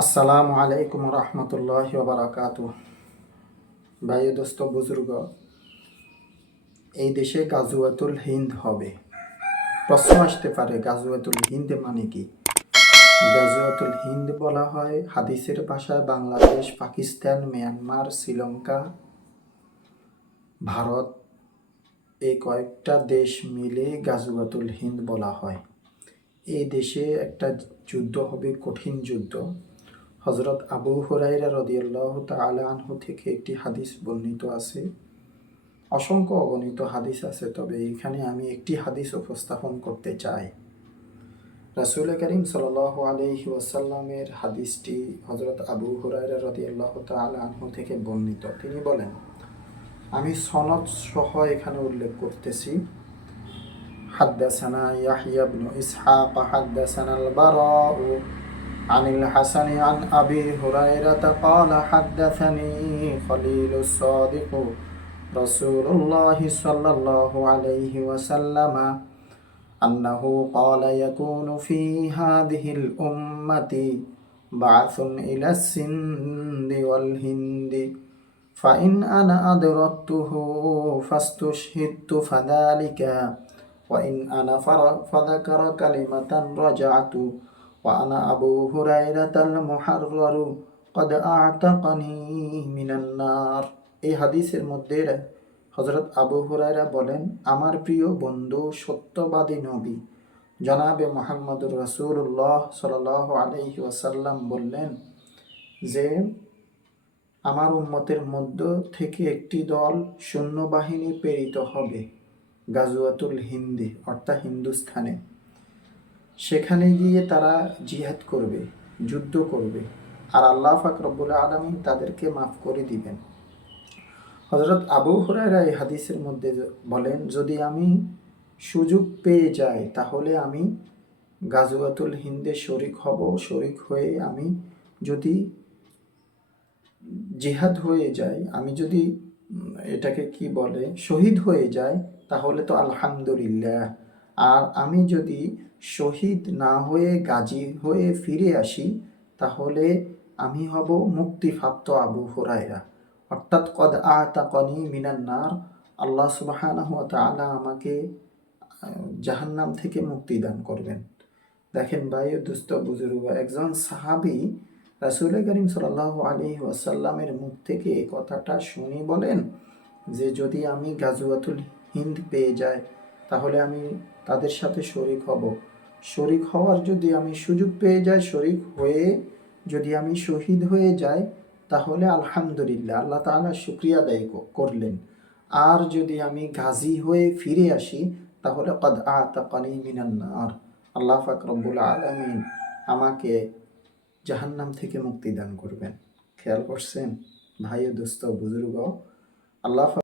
আসসালামু আলাইকুম রহমতুল্লাহ বারাকাত ভাই দোস্ত, বুজুর্গ, এই দেশে গাজুয়াতুল হিন্দ হবে। প্রশ্ন আসতে পারে গাজুয়াতুল হিন্দ মানে কি? গাজুয়াতুল হিন্দ বলা হয় হাদিসের ভাষায় বাংলাদেশ, পাকিস্তান, মিয়ানমার, শ্রীলঙ্কা, ভারত এই কয়েকটা দেশ মিলে গাজুয়াতুল হিন্দ বলা হয়। এই দেশে একটা যুদ্ধ হবে, কঠিন যুদ্ধ। হজরত আবু হুরাইরা রদিয়াল্লাহ তালা আনহু থেকে একটি হাদিস বর্ণিত আছে। অসংখ্য অগণিত হাদিস আছে, তবে এখানে আমি একটি হাদিস উপস্থাপন করতে চাই। রাসুল করিম সাল আলহি ওসাল্লামের হাদিসটি হজরত আবু হুরাইরা রদিয়াল্লাহ তালা আনহু থেকে বর্ণিত। তিনি বলেন, আমি সনদ সহ এখানে উল্লেখ করতেছি, হাদ্দাসানা ইয়াহিয়া ইসহাক, হাদ্দাসানা আল বারা عن الحسن عن أبي هريرة قال حدثني خليل الصادق رسول الله صلى الله عليه وسلم أنه قال يكون في هذه الأمة بعث إلى السند والهند فإن أنا أدركته فاستشهدت فذلك وإن أنا فذكر كلمة رجعت وأنا أبو هريرة المحرر قد أعتقني من النار এই হাদিসের মধ্যে হজরত আবু হুরায়রা বলেন আমার প্রিয় বন্ধু সত্যবাদী নবী জনাবে মোহাম্মদুর রসুল্লাহ সাল আলহি ওয়াসাল্লাম বললেন যে আমার উম্মতের মধ্য থেকে একটি দল সৈন্যবাহিনী প্রেরিত হবে গাজুয়াতুল হিন্দি অর্থাৎ হিন্দুস্থানে সেখানে গিয়ে তারা জিহাদ করবে, যুদ্ধ করবে। আর আল্লাহ ফাকরবুল আলমিন তাদেরকে মাফ করে দিবেন। হজরত আবু হরাইরা এই হাদিসের মধ্যে বলেন, যদি আমি সুযোগ পেয়ে যাই, তাহলে আমি গাজুয়াতুল হিন্দে শরিক হব। শরিক হয়ে আমি যদি জিহাদ হয়ে যায় আমি যদি এটাকে কি বলে, শহীদ হয়ে যায় তাহলে তো আলহামদুলিল্লাহ। আর আমি যদি শহীদ না হয়ে গাজী হয়ে ফিরে আসি, তাহলে আমি হব মুক্তিপ্রাপ্ত আবু হুরাইরা অর্থাৎ কদ আতাকনি মিনান্নার আল্লাহ সুবাহ তালা আমাকে জাহান্নাম থেকে মুক্তি দান করবেন। দেখেন ভাই দুস্থ বুজুর্গ, একজন সাহাবি রাসুল করিম সাল আলী ওয়াসাল্লামের মুখ থেকে এই কথাটা শুনি বলেন যে, যদি আমি গাজুয়াতুল হিন্দ পেয়ে যাই তাহলে আমি তাদের সাথে শরিক হব। শরিক হওয়ার যদি আমি সুযোগ পেয়ে যাই, শরিক হয়ে যদি আমি শহীদ হয়ে যাই, তাহলে আলহামদুলিল্লাহ, আল্লাহ তালা শুক্রিয়া আদায় করলেন। আর যদি আমি গাজী হয়ে ফিরে আসি, তাহলে কদ আতাকানি মিনান্নার আল্লাহ ফাকরবুল আলমিন আমাকে জাহান্নাম থেকে মুক্তি দান করবেন। খেয়াল করছেন? ভাই দোস্ত, বুজুর্গ, আল্লাহ